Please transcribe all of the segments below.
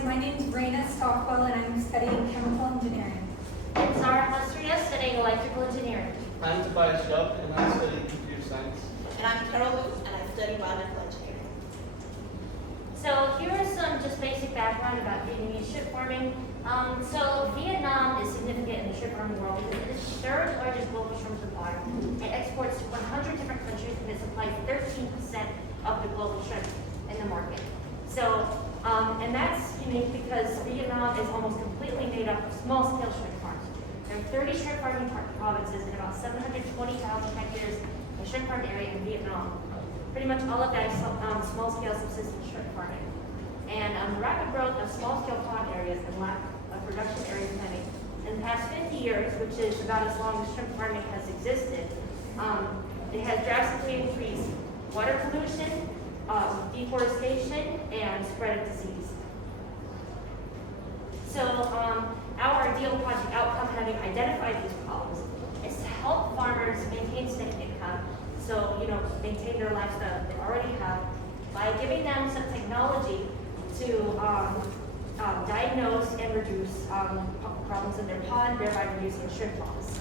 guys, my name is Raina Stockwell and I'm studying chemical engineering. I'm Zara Masria, studying electrical engineering. I'm Tobias Shupp, and I'm studying computer science. And I'm Carol Wu, and I study biomedical engineering. So here is some just basic background about Vietnamese shrimp farming. So Vietnam is significant in the shrimp farming world because it is the third largest global shrimp supplier. It exports to 100 different countries and it supplies 13% of the global shrimp in the market. So, and that's unique because Vietnam is almost completely made up of small-scale shrimp farms. There are 30 shrimp farming provinces and about 720,000 hectares of shrimp farm area in Vietnam. Pretty much all of that is small-scale subsistence shrimp farming. And the rapid growth of small-scale pond areas and lack of production area planning in the past 50 years, which is about as long as shrimp farming has existed, it has drastically increased water pollution, deforestation, and spread of disease. So our ideal project outcome, having identified these problems, is to help farmers maintain steady income, so maintain their lifestyle they already have, by giving them some technology to diagnose and reduce problems in their pond, thereby reducing shrimp loss.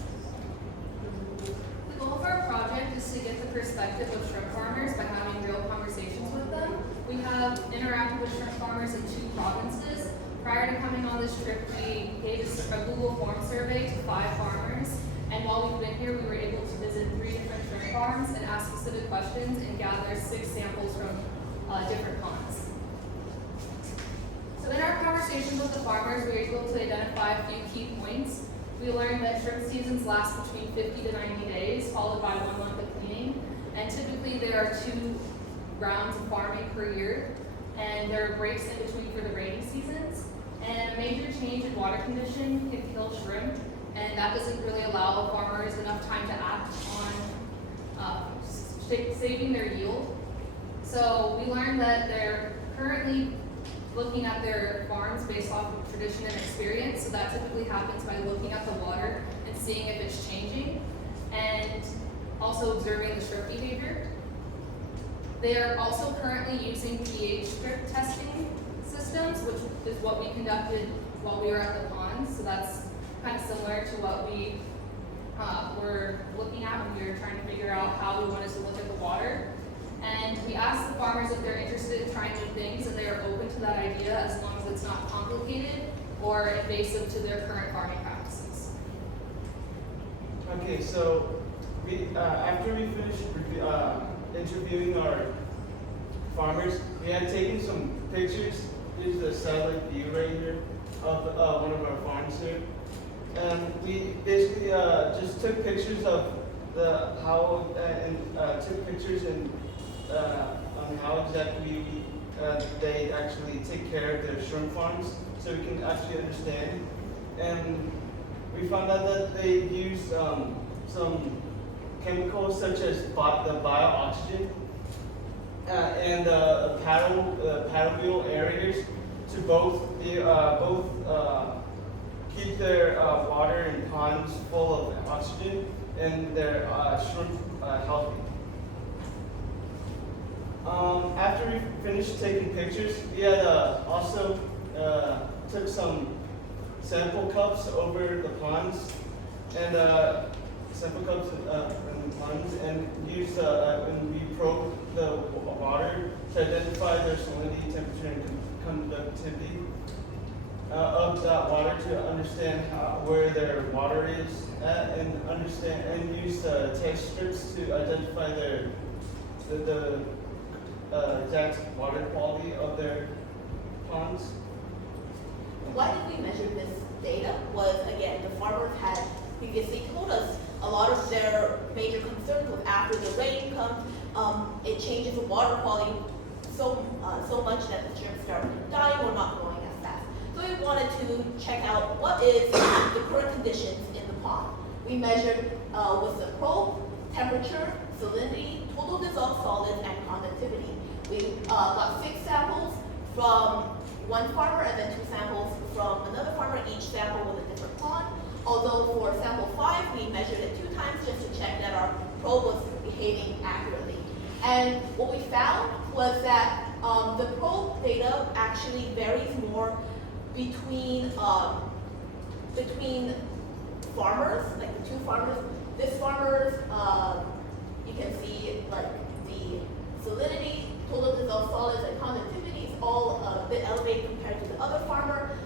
The goal of our project is to get the perspective of shrimp farmers by having real conversations with them. We have interacted with shrimp farmers in 2 provinces. Prior to coming on this trip, we gave a Google form survey to 5 farmers. And while we've been here, we were able to visit 3 different shrimp farms and ask specific questions and gather 6 samples from different ponds. So in our conversations with the farmers, we were able to identify a few key points. We learned that shrimp seasons last between 50 to 90 days, followed by 1 month of cleaning. And typically there are 2 rounds of farming per year, and there are breaks in between for the rainy seasons. And a major change in water condition can kill shrimp, and that doesn't really allow farmers enough time to act on saving their yield. So we learned that they're currently looking at their farms based off of tradition and experience. So that typically happens by looking at the water and seeing if it's changing, and also observing the shrimp behavior. They are also currently using pH strip testing systems, which is what we conducted while we were at the pond. So that's kind of similar to what we were looking at when we were trying to figure out how we wanted to look at the water. And we asked the farmers if they're interested in trying new things, and they are open to that idea as long as it's not complicated or invasive to their current farming practices. Okay, so after we finished interviewing our farmers, we had taken some pictures. Here's the satellite view right here of one of our farms here. And we basically just took pictures of took pictures on how exactly they actually take care of their shrimp farms, so we can actually understand. And we found out that they use some chemicals such as the bio-oxygen and paddle wheel aerators to both keep their water and ponds full of oxygen and their shrimp healthy. After we finished taking pictures, we had also took some sample cups over the ponds and used and we probed the water to identify their salinity, temperature, and conductivity of that water to understand where their water is at, and use test strips to identify the exact water quality of their ponds. Why did we measure this data was, again, the farmers had previously told us a lot of their major concerns was after the rain comes, it changes the water quality so much that the shrimp start dying or not growing as fast. So we wanted to check out what is the current conditions in the pond. We measured with the probe, temperature, salinity, total dissolved solids, and conductivity. We got 6 samples from one farmer and then 2 samples from another farmer. Each sample was a different pond. Although for sample 5, we measured it 2 times just to check that our probe was behaving accurately. And what we found was that The pro data actually varies more between farmers, like the two farmers. This farmer's, you can see like the salinity, total dissolved solids, and conductivity is all a bit elevated compared to the other farmer.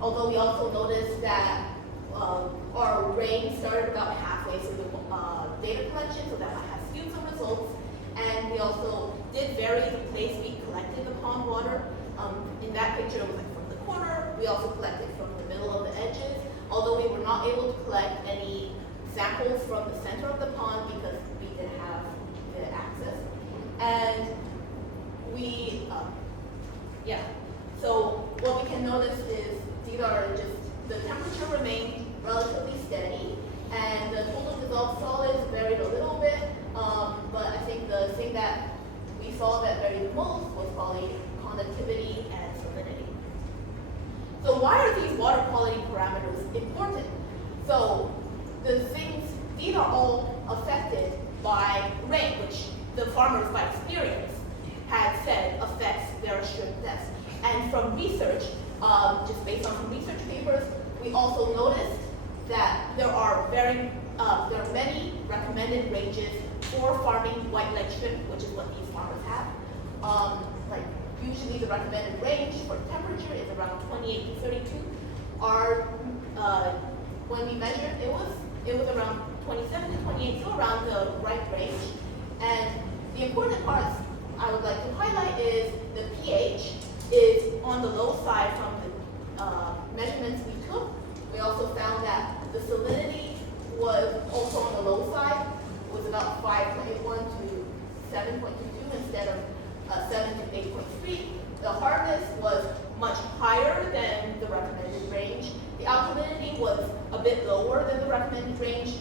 Although we also noticed that our rain started about halfway through the data collection, so that might have skewed some results. And we also did vary the place we collected the pond water. In that picture, it was like from the corner. We also collected from the middle of the edges, although we were not able to collect any samples from the center of the pond because we didn't have the access. And we, so what we can notice is these are just, the temperature remained relatively steady, and the total dissolved solids varied a little bit, but I think the thing that we saw that varied the most was probably conductivity and salinity. So why are these water quality parameters important? So these are all affected by rain, which the farmers by experience had said affects their shrimp deaths. And from research, just based on some research papers, we also noticed that there are many recommended ranges for farming white leg shrimp, which is what these farmers have. Like usually the recommended range for temperature is around 28 to 32. When we measured, it was around 27 to 28, so around the right range. And the important parts I would like to highlight is the pH is on the low side from the measurements we took. We also found that the salinity was also on the low side. It was about 5.1 to 7.22 instead of 7 to 8.3. The hardness was much higher than the recommended range. The alkalinity was a bit lower than the recommended range.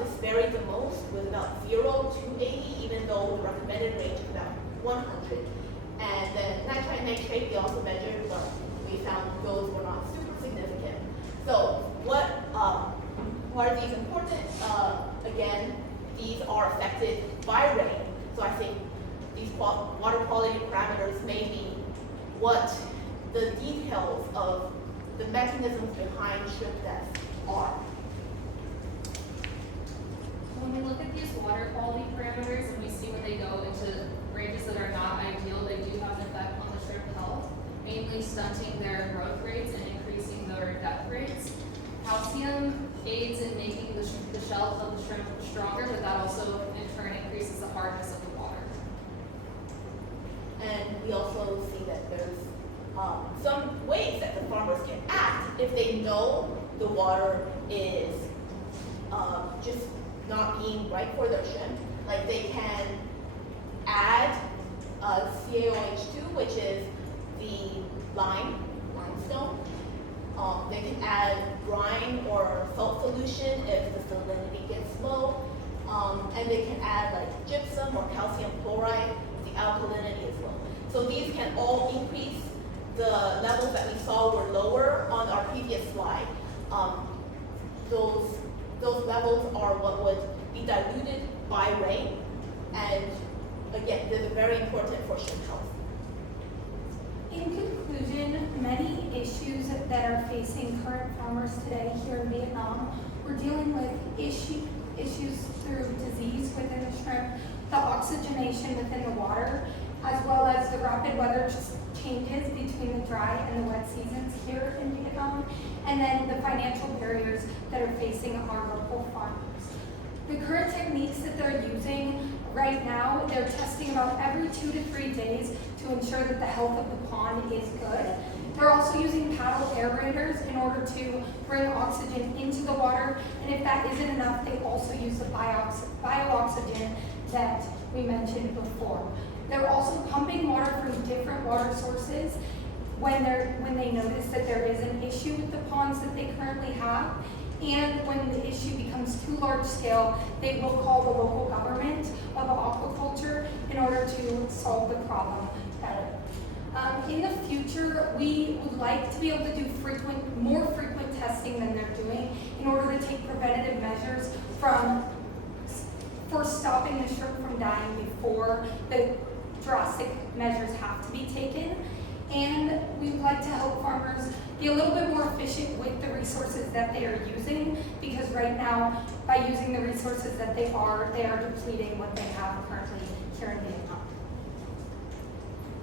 This varied the most with about 0 to 80, even though the recommended range is about 100. And then nitrite and nitrate we also measured, but we found those were not super significant. So why are these important? Again, these are affected by rain. So I think these water quality parameters may be what the details of the mechanisms behind shrimp deaths are. When we look at these water quality parameters and we see when they go into ranges that are not ideal, they do have an effect on the shrimp health, mainly stunting their growth rates and increasing their death rates. Calcium aids in making the shells of the shrimp stronger, but that also in turn increases the hardness of the water. And we also see that there's some ways that the farmers can act if they know the water is just not being right for their shrimp. Like they can add CaOH2, which is the limestone. They can add brine or salt solution if the salinity gets low. And they can add like gypsum or calcium chloride, the alkalinity as well. So these can all increase the levels that we saw were lower on our previous slide. Those levels are what would be diluted by rain. And again, they're very important for shrimp health. In conclusion, many issues that are facing current farmers today here in Vietnam, we're dealing with issues through disease within the shrimp, the oxygenation within the water, as well as the rapid weather changes between the dry and the wet seasons here in Vietnam, and then the financial barriers that are facing our local farmers. The current techniques that they're using right now, they're testing about every 2 to 3 days to ensure that the health of the pond is good. They're also using paddle aerators in order to bring oxygen into the water, and if that isn't enough, they also use the bio-oxygen that we mentioned before. They're also pumping water from different water sources when they notice that there is an issue with the ponds that they currently have. And when the issue becomes too large scale, they will call the local government of aquaculture in order to solve the problem better. In the future, we would like to be able to do more frequent testing than they're doing in order to take preventative measures for stopping the shrimp from dying before the drastic measures have to be taken. And we would like to help farmers be a little bit more efficient with the resources that they are using, because right now, by using the resources that they are depleting what they have currently here in Vietnam.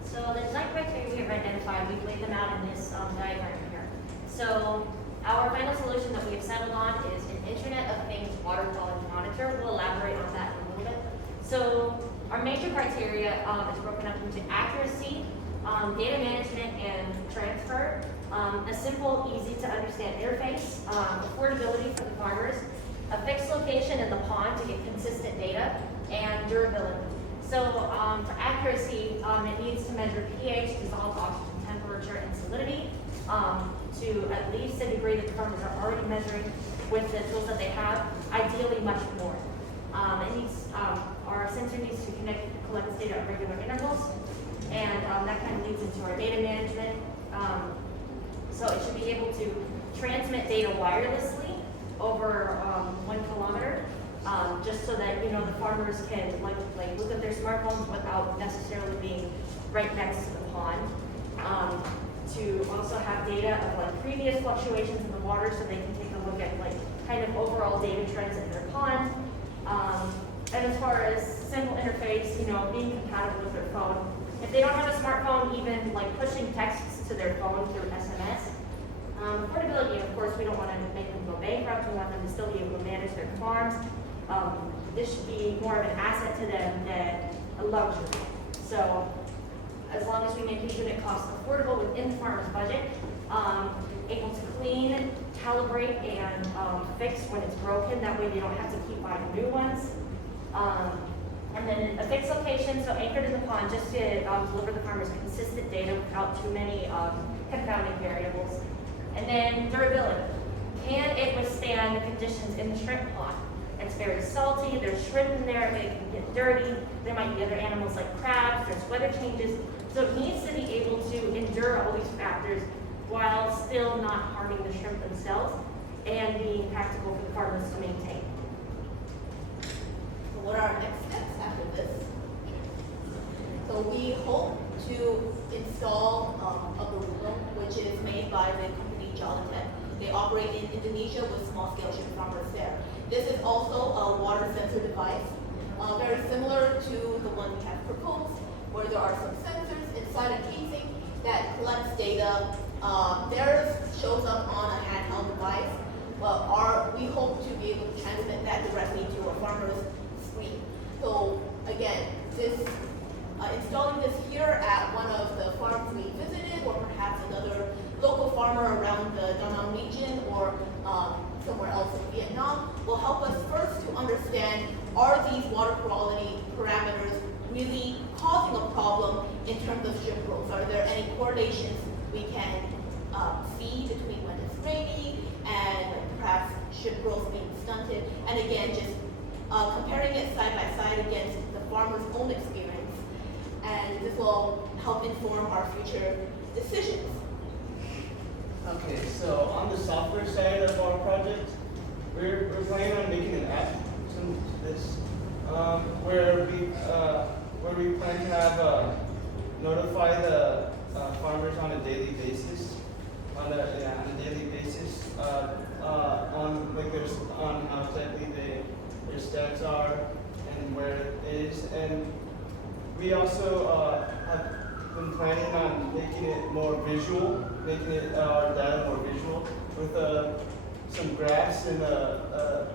So the design criteria we have identified, we've laid them out in this diagram here. So our final solution that we have settled on is an Internet of Things water quality monitor. We'll elaborate on that in a little bit. So our major criteria is broken up into accuracy, data management and transfer, a simple, easy to understand interface, affordability for the farmers, a fixed location in the pond to get consistent data, and durability. So for accuracy, it needs to measure pH, dissolved oxygen temperature, and salinity to at least a degree that the farmers are already measuring with the tools that they have, ideally much more. Our sensor needs to collect this data at regular intervals, and that kind of leads into our data management. So it should be able to transmit data wirelessly over 1 kilometer, just so that the farmers can like look at their smartphones without necessarily being right next to the pond. To also have data of previous fluctuations in the water, so they can take a look at kind of overall data trends in their pond. And as far as simple interface, being compatible with their phone. If they don't have a smartphone, even pushing texts to their phone through SMS. Affordability, of course, we don't want to make them go bankrupt. We want them to still be able to manage their farms. This should be more of an asset to them than a luxury. So as long as we make the unit cost affordable within the farmer's budget, able to clean, calibrate, and fix when it's broken. That way they don't have to keep buying new ones. And then a fixed location, so anchored in the pond, just to deliver the farmers consistent data without too many confounding variables. And then durability. Can it withstand the conditions in the shrimp pond? It's very salty, there's shrimp in there, it can get dirty, there might be other animals like crabs, there's weather changes. So it needs to be able to endure all these factors while still not harming the shrimp themselves and being practical for the farmers to maintain. So what are our next steps after this? So we hope to install a Baruga, which is made by the company Jolitech. They operate in Indonesia with small-scale shrimp farmers there. This is also a water sensor device, very similar to the one we have proposed, where there are some sensors inside a casing that collects data. Theirs shows up on a handheld device, but we hope to be able to transmit that directly to a farmer's screen. So again, installing this here at one of the farms we visited, or perhaps another local farmer around the Danang region, or somewhere else in Vietnam, will help us first to understand, are these water quality parameters really causing a problem in terms of shrimp growth? Are there any correlations we can see between when it's rainy and perhaps shrimp growth being stunted? And again, just comparing it side by side against the farmer's own experience. And this will help inform our future decisions. Okay, so on the software side of our project, we're planning on making an app similar to this, where we plan to have notify the farmers on a daily basis, on a daily basis, on how exactly their stats are and where it is, and we also have been planning on making it more visual, making it our data more visual with some graphs and a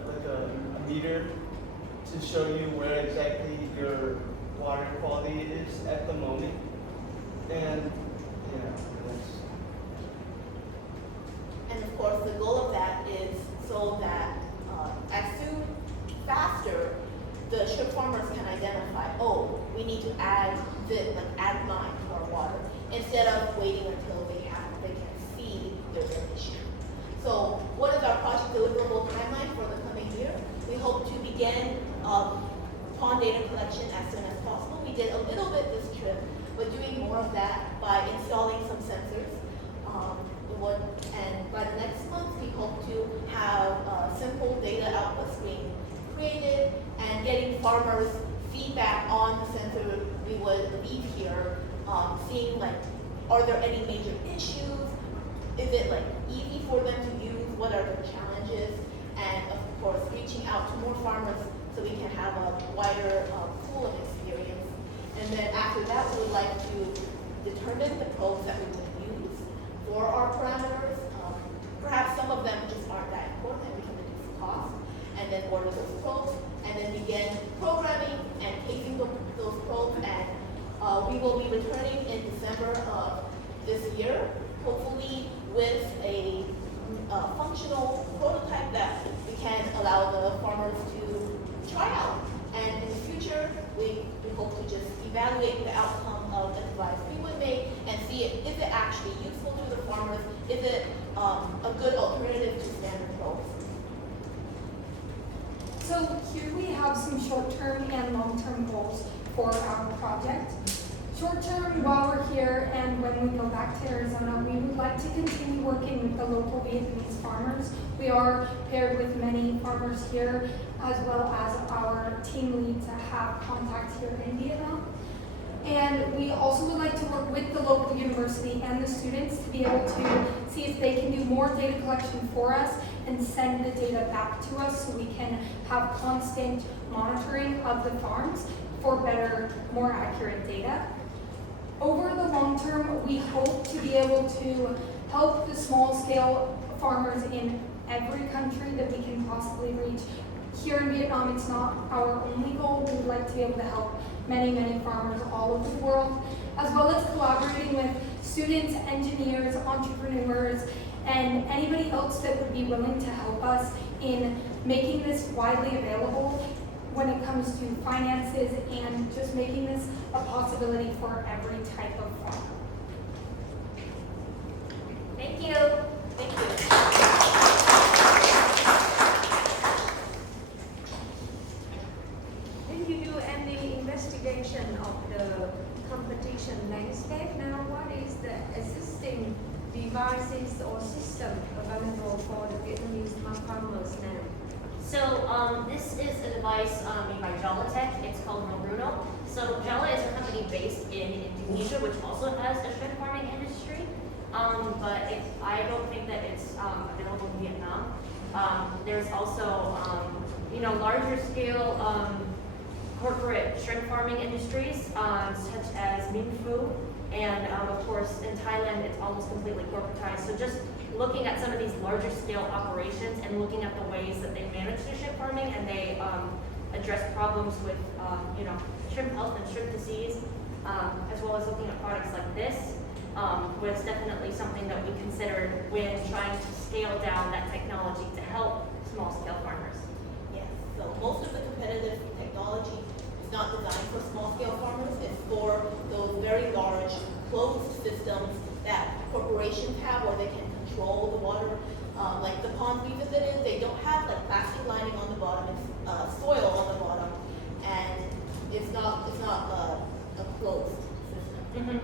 meter to show you where exactly your water quality is at the moment. And And of course, the goal of that is so that faster, the shrimp farmers can identify, oh, we need to add add lime to our water, instead of waiting until they can see there's an issue. So what is our project deliverable timeline for the coming year? We hope to begin pond data collection as soon as possible. We did a little bit this trip, but doing more of that by installing some sensors. And by the next month, we hope to have a simple data output screen created and getting farmers' feedback on the sensor we would would leave here seeing like, are there any major issues? Is it like easy for them to use? What are the challenges? And of course, reaching out to more farmers so we can have a wider pool of experience. And then after that, we would like to determine the probes that we would use for our parameters. Perhaps some of them just aren't that important and we can reduce cost. And then order those probes, and then begin programming and pacing those probes. And we will be returning in December of this year, hopefully with a functional prototype that we can allow the farmers to try out. And in the future, we hope to just evaluate the outcome of the device we would make and see is it actually useful to the farmers? Is it a good alternative to standard probes? So here we have some short-term and long-term goals for our project. Short-term, while we're here and when we go back to Arizona, we would like to continue working with the local Vietnamese farmers. We are paired with many farmers here, as well as our team lead to have contact here in Vietnam. And we also would like to work with the local university and the students to be able to see if they can do more data collection for us and send the data back to us so we can have constant monitoring of the farms for better, more accurate data. Over the long term, we hope to be able to help the small-scale farmers in every country that we can possibly reach. Here in Vietnam, it's not our only goal. We would like to be able to help many, many farmers all over the world, as well as collaborating with students, engineers, entrepreneurs, and anybody else that would be willing to help us in making this widely available when it comes to finances and just making this a possibility for every type of farmer. Thank you. Thank you. Did you do any investigation of the competition landscape now? What is the existing devices or system available for the Vietnamese farmers now? So this is a device made by Jalatech. It's called Maruno. So Jala is a company based in Indonesia, which also has a shrimp farming industry. But I don't think that it's available in Vietnam. There's also larger scale corporate shrimp farming industries, such as Minfu. And of course, in Thailand, it's almost completely corporatized. So just looking at some of these larger scale operations and looking at the ways that they manage their shrimp farming and they address problems with shrimp health and shrimp disease, as well as looking at products like this, was definitely something that we considered when trying to scale down that technology to help small scale farmers. Yes, so most of the competitive technology is not designed for small scale farmers. It's for those very large closed systems that corporations have where they can control the water. Like the ponds we visited, they don't have like plastic lining on the bottom, it's soil on the bottom, and it's not a closed system. Mm-hmm.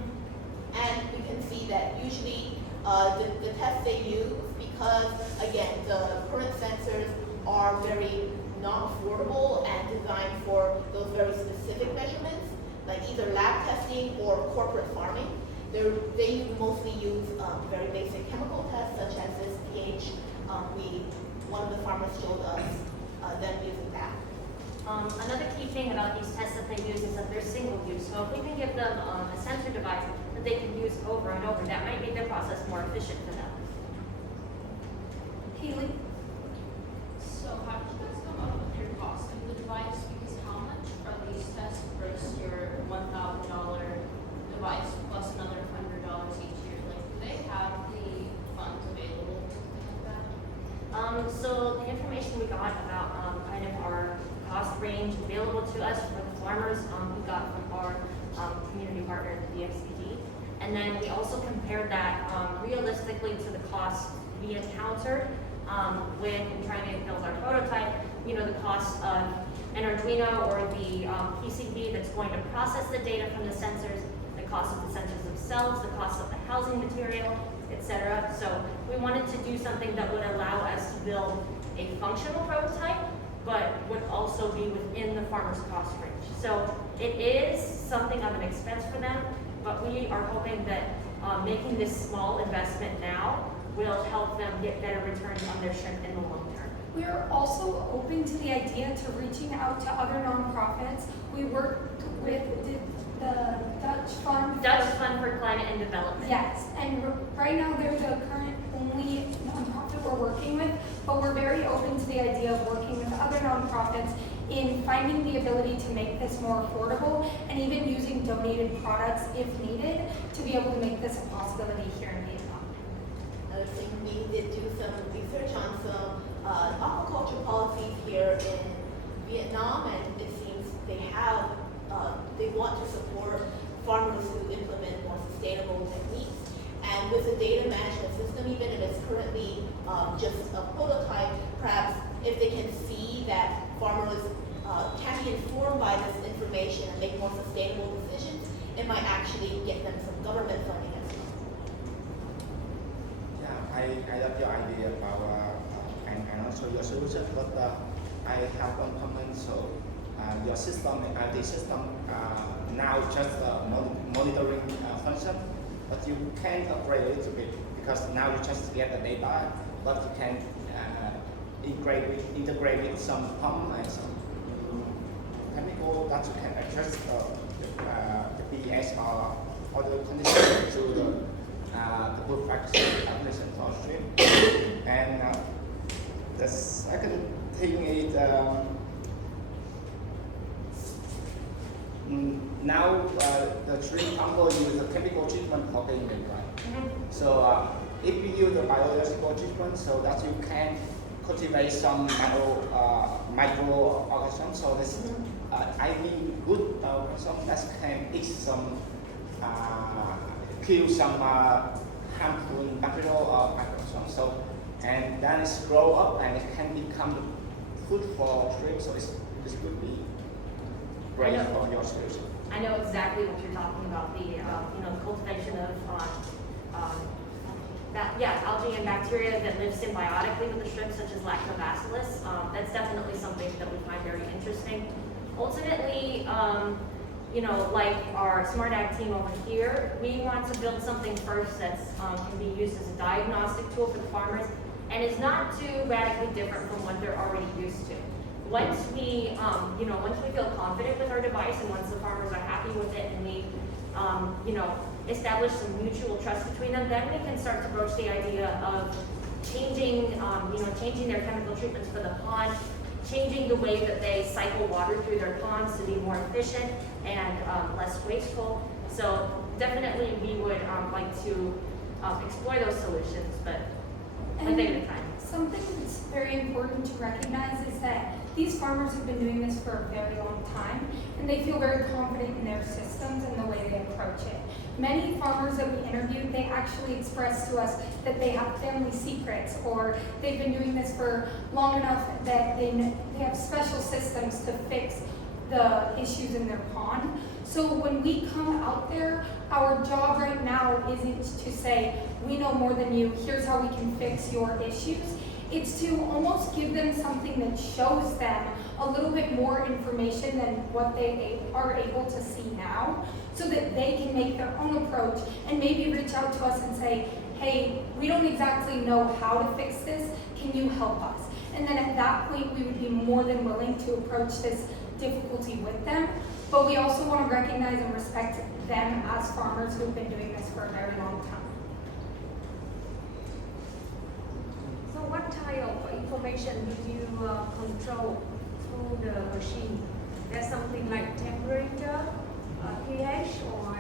And we can see that usually the tests they use, because again, the current sensors are very not affordable and designed for those very specific measurements, like either lab testing or corporate farming. They mostly use very basic chemical tests, such as this pH. One of the farmers showed us them using that. Another key thing about these tests that they use is that they're single use. So if we can give them a sensor device that they can use over and over, that might make their process more efficient for them. Haley? So how did you guys come up with your cost of the device? Because how much are these tests versus your $1,000 device plus another $100 each year? Like, do they have the funds available to something like that? So the information we got about kind of our cost range available to us for the farmers, we got from our community partner, the DXPD. And then we also compared that realistically to the cost we encountered when trying to build our prototype. The cost of an Arduino or the PCB that's going to process the data from the sensors, the cost of the sensors themselves, the cost of the housing material, etc. So we wanted to do something that would allow us to build a functional prototype but would also be within the farmer's cost range. So it is something of an expense for them, but we are hoping that making this small investment now will help them get better returns on their shrimp in the long term. We are also open to the idea to reaching out to other nonprofits. We work with the Dutch Fund. Dutch Fund for Climate and Development. Yes, and right now they're the current only nonprofit we're working with, but we're very open to the idea of working with other nonprofits in finding the ability to make this more affordable and even using donated products if needed to be able to make this a possibility here in Vietnam. Another thing, we did do some research on some aquaculture policies here in Vietnam, and it seems they want to support farmers who implement more sustainable techniques. And with the data management system, even if it's currently just a prototype, perhaps if they can see that farmers can be informed by this information and make more sustainable decisions, it might actually get them some government funding as well. Yeah, I love your idea about and also your solution, but I have one comment. So your system, the system now just monitoring function, but you can upgrade a little bit because now you just get the data, but you can integrate with some pump and some chemical that you can adjust the pH or other conditions to the perfect condition for shrimp. And the second thing is now the shrimp farmer use the chemical treatment for payment, right? So if you use the biological treatment, so that you can cultivate some microorganisms, so this I mean good organisms that can eat some kill some harmful bacterial microorganisms. So and then it grow up and it can become food for shrimp. So this could be great for your solution. I know exactly what you're talking about. The cultivation of algae and bacteria that live symbiotically with the shrimp, such as lactobacillus. That's definitely something that we find very interesting. Ultimately, like our Smart Ag team over here, we want to build something first that can be used as a diagnostic tool for the farmers, and is not too radically different from what they're already used to. Once we feel confident with our device, and once the farmers are happy with it, and we, establish some mutual trust between them, then we can start to broach the idea of changing their chemical treatments for the pond, changing the way that they cycle water through their ponds to be more efficient and less wasteful. So definitely we would like to explore those solutions, but one day at a time. Something that's very important to recognize is that these farmers have been doing this for a very long time, and they feel very confident in their systems and the way they approach it. Many farmers that we interviewed, they actually expressed to us that they have family secrets, or they've been doing this for long enough that they have special systems to fix the issues in their pond. So when we come out there, our job right now isn't to say, we know more than you, here's how we can fix your issues. It's to almost give them something that shows them a little bit more information than what they are able to see now, so that they can make their own approach and maybe reach out to us and say, hey, we don't exactly know how to fix this, can you help us? And then at that point, we would be more than willing to approach this difficulty with them. But we also want to recognize and respect them as farmers who've been doing this for a very long time. So what type of information do you control through the machine? There's something like temperature, pH, or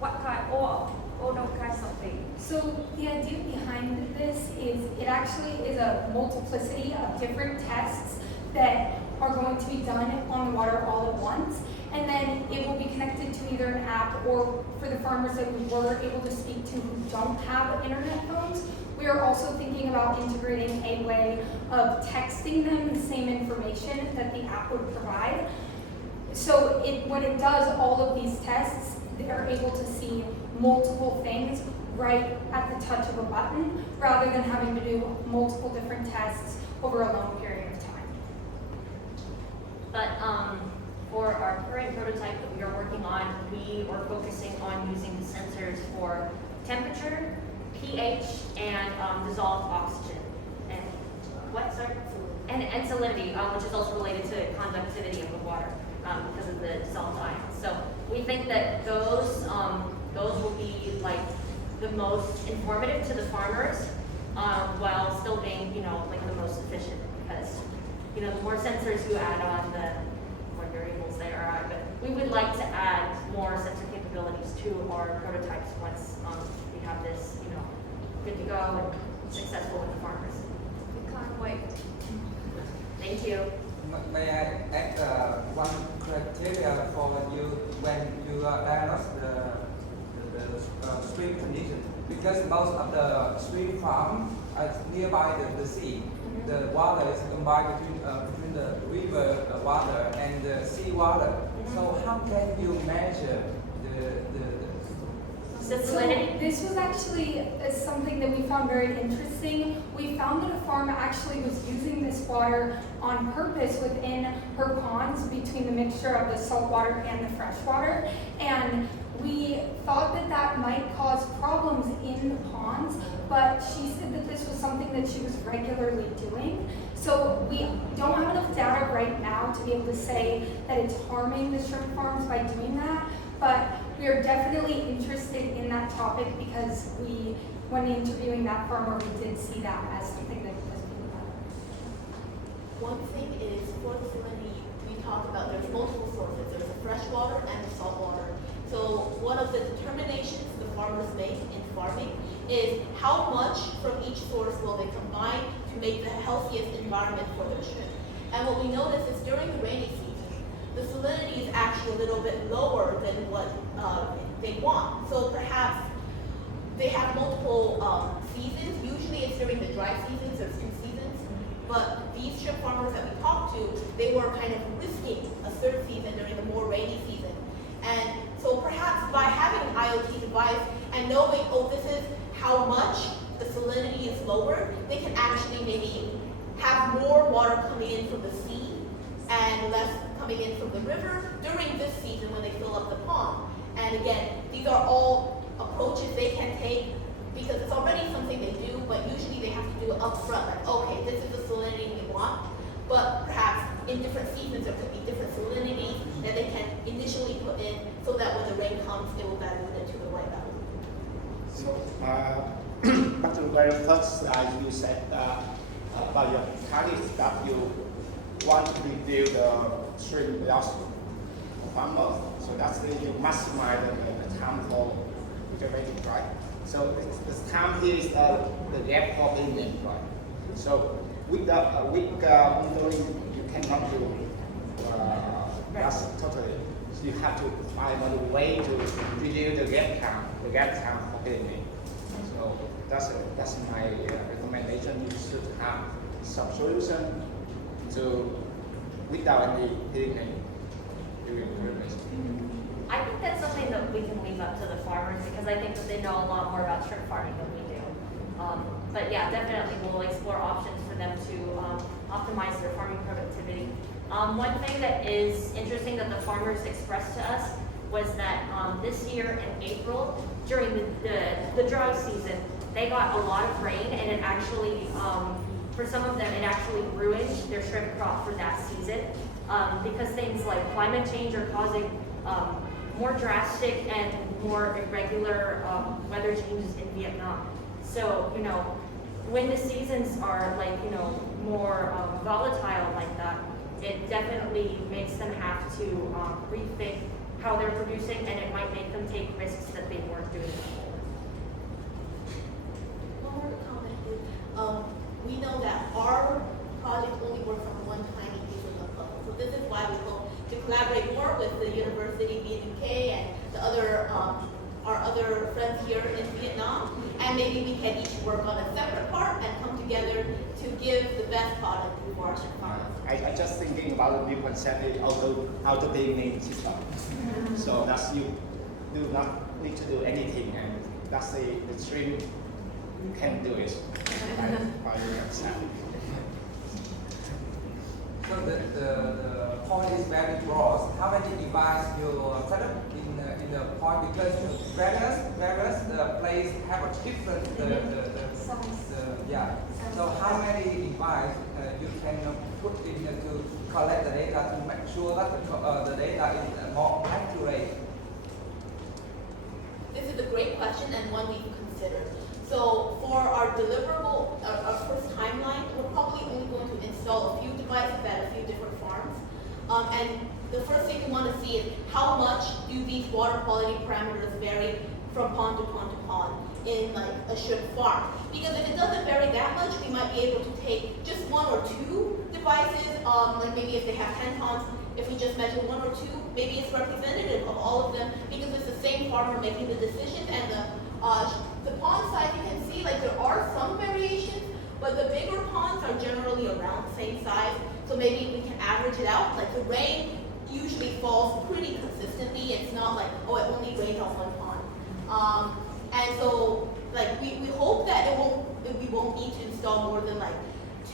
what kind, or all those kinds of things? So the idea behind this is it actually is a multiplicity of different tests that are going to be done on the water all at once, and then it will be connected to either an app, or for the farmers that we were able to speak to who don't have internet phones, we are also thinking about integrating a way of texting them the same information that the app would provide. So when it does all of these tests, they're able to see multiple things right at the touch of a button, rather than having to do multiple different tests over a long period of time. But for our current prototype that we are working on, we are focusing on using the sensors for temperature, pH, and dissolved oxygen. And what, sorry? And salinity, which is also related to conductivity of the water because of the dissolved ions. So we think that those will be like the most informative to the farmers while still being, like the most efficient because, the more sensors you add on, the more variables there are. But we would like to add more sensor capabilities to our prototypes once we have this, good to go and successful with the farmers. We can't wait. Thank you. May I add one criteria for you when you diagnose the stream condition? Because most of the stream farm are nearby the sea. The water is combined between the river water and the sea water. So how can you measure The So salinity? this was actually something that we found very interesting. We found that a farm actually was using this water on purpose within her ponds between the mixture of the salt water and the fresh water. And we thought that that might cause problems in the ponds, but she said that this was something that she was regularly doing. So we don't have enough data right now to be able to say that it's harming the shrimp farms by doing that, but we are definitely interested in that topic because when interviewing that farmer, we did see that as something that was being done. One thing is for the salinity, we talked about there's multiple sources. There's the fresh water and the salt water. So one of the determinations the farmers make in farming is how much from each source will they combine to make the healthiest environment for their shrimp. And what we notice is during the rainy season, the salinity is actually a little bit lower than what they want. So perhaps they have multiple seasons. Usually it's during the dry season, so it's 2 seasons. But these shrimp farmers that we talked to, they were kind of risking a 3rd season during the more rainy season. And so perhaps by having an IoT device and knowing, oh, this is how much the salinity is lower, they can actually maybe have more water coming in from the sea and less coming in from the river during this season when they fill up the pond. And again, these are all approaches they can take because it's already something they do, but usually they have to do it up front, like, okay, this is the salinity we want, but perhaps in different seasons there could be different salinity that they can initially put in so that when the rain comes, it will dilute it to the right value. So, back to the very first you said about your target that you want to reduce the stream loss for farmers. So that's the, you maximize the time for regenerating, right? So the time here is the gap for cleaning, right? So with the monitoring, you cannot do that's totally. So you have to find another way to reduce the gap time for cleaning. So that's my recommendation. You should have some solution to without any cleaning during pregnancy. I think that's something that we can leave up to the farmers because I think that they know a lot more about shrimp farming than we do. But yeah, definitely we'll explore options for them to optimize their farming productivity. One thing that is interesting that the farmers expressed to us was that this year in April, during the dry season, they got a lot of rain and it actually, for some of them, it actually ruined their shrimp crop for that season because things like climate change are causing more drastic and more irregular weather changes in Vietnam. So, when the seasons are more volatile like that, it definitely makes them have to rethink how they're producing and it might make them take risks that they weren't doing before. One more comment is, we know that our project only works on one tiny piece of the puzzle. So this is why we hope to collaborate more with the University VNUK and the other, our other friends here in Vietnam. And maybe we can each work on a separate part and come together to give the best product to our farmers. I just thinking about the new concept is auto cleaning system. So that's you do not need to do anything, and that's the stream can do it by yourself. So the pond is very broad. How many devices you set up in the pond? Because various place have a different yeah. So how many devices you can put in to collect the data to make sure that the data is more accurate? This is a great question and one we can consider. So for our deliverable, our first timeline, we're probably only going to install a few devices at a few different farms. And the first thing we want to see is how much do these water quality parameters vary from pond to pond to pond in like a shrimp farm. Because if it doesn't vary that much, we might be able to take just 1 or 2 devices, like maybe if they have 10 ponds, if we just measure 1 or 2, maybe it's representative of all of them because it's the same farmer making the decision. And the pond size, you can see like there are some variations, but the bigger ponds are generally around the same size. So maybe we can average it out. Like the rain usually falls pretty consistently. It's not like, oh, it only rains on one pond. And so like we hope that we won't need to install more than like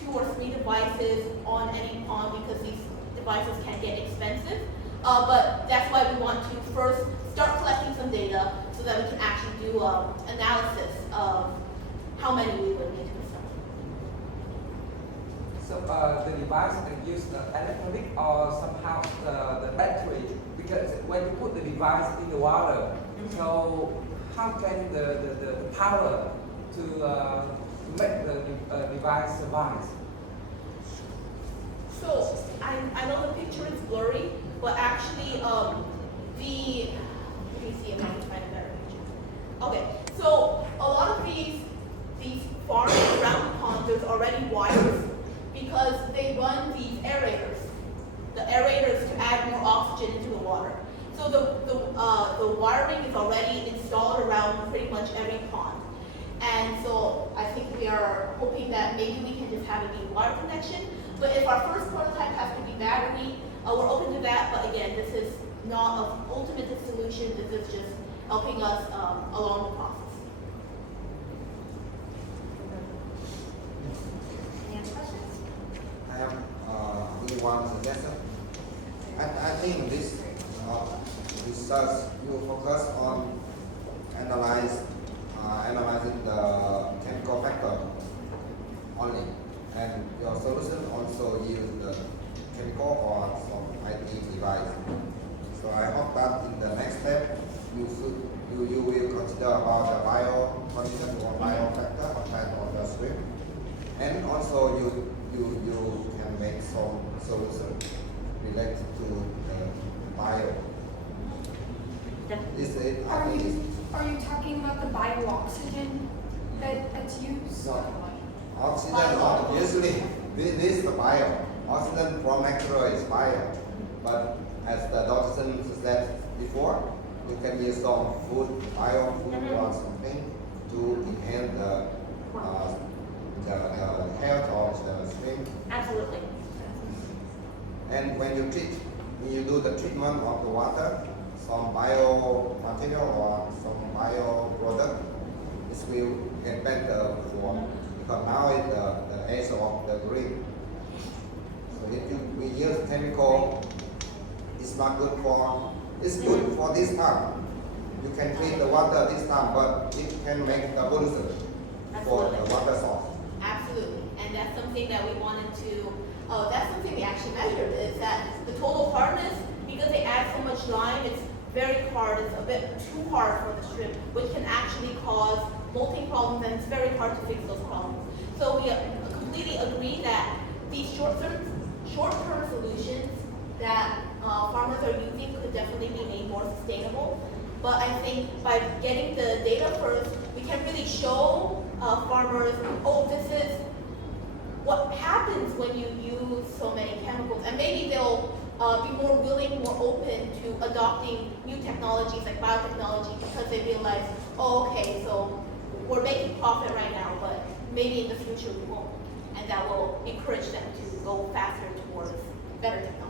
2 or 3 devices on any pond because these devices can get expensive. But that's why we want to first start collecting some data so that we can actually do analysis of how many we would need to install. So the device can use the electronic or somehow the battery, because when you put the device in the water, so how can the power to make the device survive? So I know the picture is blurry, but actually let me see if I can find a better picture. Okay, so a lot of these farms around the pond, there's already wires because they run these aerators, the aerators to add more oxygen into the water. So the wiring is already installed around pretty much every pond. And so I think we are hoping that maybe we can just have it be wire connection. But if our first prototype has to be battery, we're open to that. But again, this is not an ultimate solution. This is just helping us along the process. Any other questions? I have only one suggestion. I think this research you focus on analyzing the chemical factor only, and your solution also use the chemical or some IT device. So I hope that in the next step you will consider about the bio condition or bio factor content of the shrimp, and also you can make some solution related to the bio. This is, I think, Are you talking about the bio-oxygen that's used? no, oxygen usually this is the bio. Oxygen from natural is bio, but as the doctor said before, you can use some food, bio food or something to enhance the health of the shrimp. Absolutely. And when you do the treatment of the water, some bio material or some bio product, it will get better for, because now is the age of the green. So if we use chemical, it's not good for, it's good for this time. You can treat the water this time, but it can make the pollution for the water source. Absolutely, and that's something that we wanted to, that's something we actually measured, is that the total hardness, because they add so much lime, it's very hard, it's a bit too hard for the shrimp, which can actually cause molting problems, and it's very hard to fix those problems. So we completely agree that these short-term solutions that farmers are using could definitely be made more sustainable. But I think by getting the data first, we can really show farmers, oh, this is what happens when you use so many chemicals. And maybe they'll be more willing, more open to adopting new technologies like biotechnology because they realize, oh, okay, so we're making profit right now, but maybe in the future we won't. And that will encourage them to go faster towards better technology.